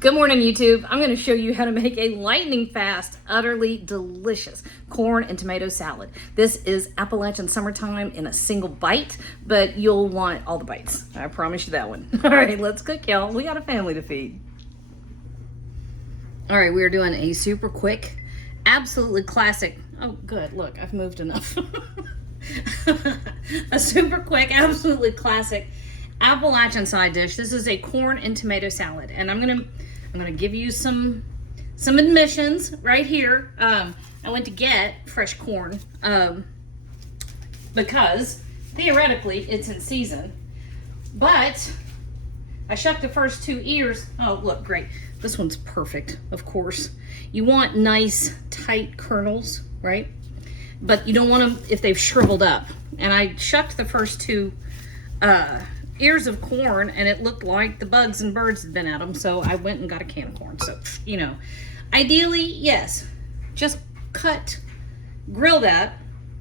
Good morning, YouTube. I'm going to show you how to make a lightning fast, utterly delicious corn and tomato salad. This is Appalachian summertime in a single bite, but you'll want all the bites. I promise you that one. All right, let's cook, y'all. We got a family to feed. All right, we're doing a super quick, absolutely classic. Oh, good. Look, I've moved enough. A super quick, absolutely classic Appalachian side dish. This is a corn and tomato salad, and I'm gonna give you some admissions right here. I went to get fresh corn because theoretically it's in season, but I shucked the first 2 ears. Oh, look, great. This one's perfect, of course. You want nice, tight kernels, right? But you don't want them if they've shriveled up. And I shucked the first 2 ears of corn, and it looked like the bugs and birds had been at them, so I went and got a can of corn. So, you know, ideally, yes, just grill that,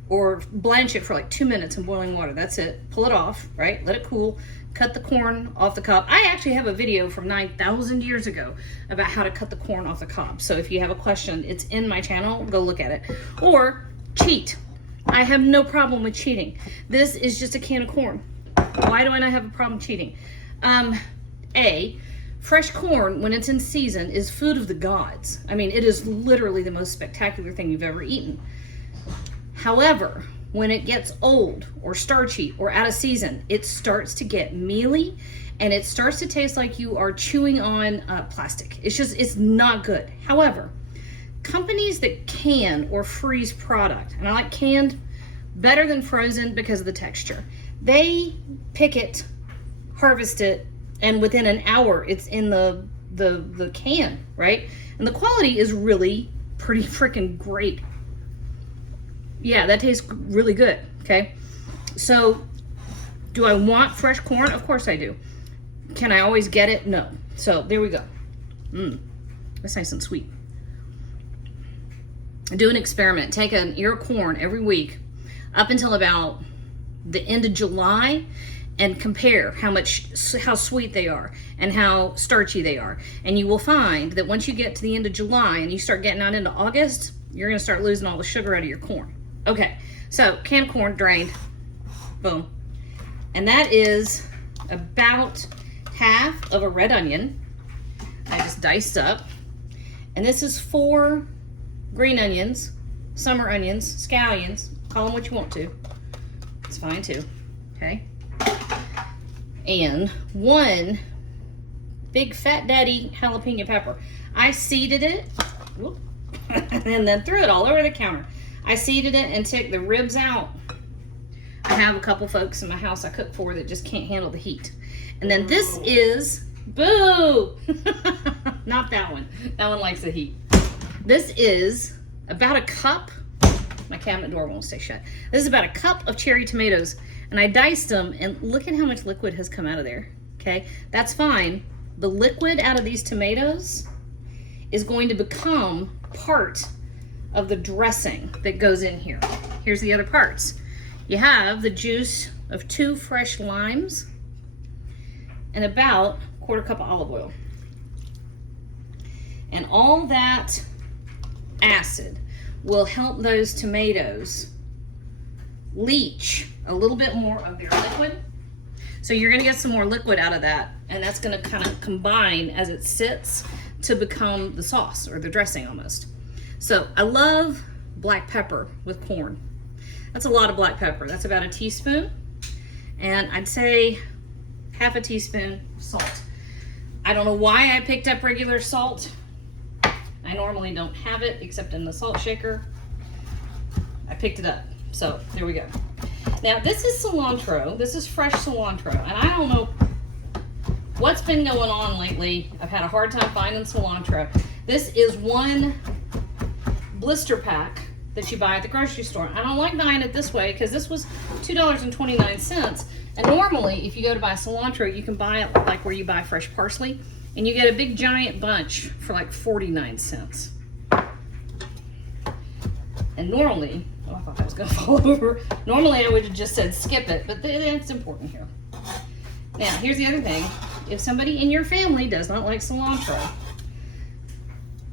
or blanch it for like 2 minutes in boiling water. That's it. Pull it off, right? Let it cool. Cut the corn off the cob. I actually have a video from 9,000 years ago about how to cut the corn off the cob. So if you have a question, it's in my channel. Go look at it. Or cheat. I have no problem with cheating. This is just a can of corn. Why do I not have a problem cheating? Fresh corn, when it's in season, is food of the gods. I mean, it is literally the most spectacular thing you've ever eaten. However, when it gets old or starchy or out of season, it starts to get mealy and it starts to taste like you are chewing on plastic. It's not good. However, companies that can or freeze product, and I like canned better than frozen because of the texture. They pick it, harvest it, and within an hour it's in the can, right? And the quality is really pretty freaking great. Yeah, that tastes really good, okay? So, do I want fresh corn? Of course I do. Can I always get it? No. So, there we go. That's nice and sweet. Do an experiment. Take an ear of corn every week up until about the end of July and compare how sweet they are and how starchy they are. And you will find that once you get to the end of July and you start getting out into August, you're gonna start losing all the sugar out of your corn. Okay, so canned corn drained, boom. And that is about half of a red onion. I just diced up. And this is 4 green onions, summer onions, scallions, call them what you want to. It's fine too, okay? And 1 big fat daddy jalapeno pepper. I seeded it, whoop, and then threw it all over the counter. I seeded it and took the ribs out. I have a couple folks in my house I cook for that just can't handle the heat. And then this is, boo! Not that one. That one likes the heat. This is about a cup. My cabinet door won't stay shut. This is about a cup of cherry tomatoes, and I diced them, and look at how much liquid has come out of there, okay? That's fine. The liquid out of these tomatoes is going to become part of the dressing that goes in here. Here's the other parts. You have the juice of 2 fresh limes and about a 1/4 cup of olive oil. And all that acid will help those tomatoes leach a little bit more of their liquid. So you're gonna get some more liquid out of that, and that's gonna kind of combine as it sits to become the sauce or the dressing almost. So I love black pepper with corn. That's a lot of black pepper. That's about a teaspoon. And I'd say half a teaspoon salt. I don't know why I picked up regular salt. I normally don't have it except in the salt shaker. I picked it up. So there we go. Now this is cilantro. This is fresh cilantro. And I don't know what's been going on lately. I've had a hard time finding cilantro. This is 1 blister pack that you buy at the grocery store. I don't like buying it this way because this was $2.29. And normally if you go to buy cilantro, you can buy it like where you buy fresh parsley, and you get a big giant bunch for like 49 cents. And normally, oh, I thought that was gonna fall over. Normally I would have just said skip it, but it's important here. Now, here's the other thing. If somebody in your family does not like cilantro,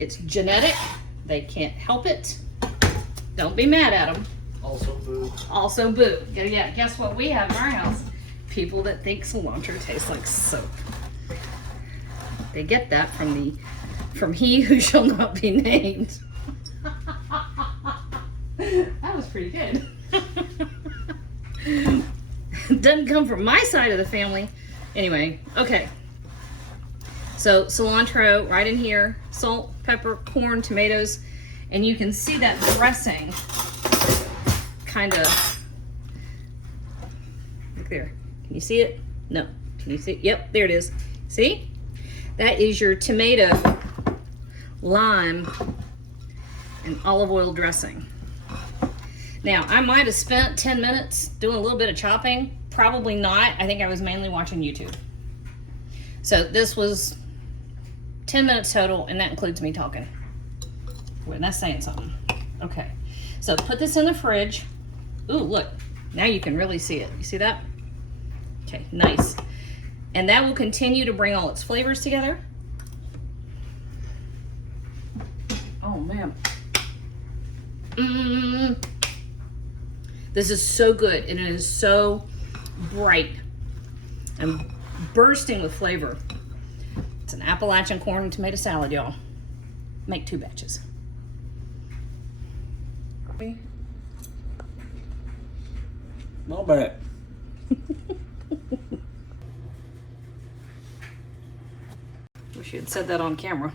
It's genetic. They can't help it. Don't be mad at them. Also boo. Also boo. Yeah, guess what we have in our house? People that think cilantro tastes like soap. They get that from he who shall not be named. That was pretty good. Doesn't come from my side of the family. Anyway, okay. So cilantro right in here, salt, pepper, corn, tomatoes, and you can see that dressing kind of, look there. Can you see it? No. Can you see it? Yep, there it is. See? That is your tomato, lime, and olive oil dressing. Now, I might have spent 10 minutes doing a little bit of chopping. Probably not. I think I was mainly watching YouTube. So this was 10 minutes total, and that includes me talking. Boy, that's saying something. Okay, so put this in the fridge. Ooh, look, now you can really see it. You see that? Okay, nice. And that will continue to bring all its flavors together. Oh, man. This is so good, and it is so bright and bursting with flavor. It's an Appalachian corn and tomato salad, y'all. Make 2 batches. Not bad. Wish you had said that on camera.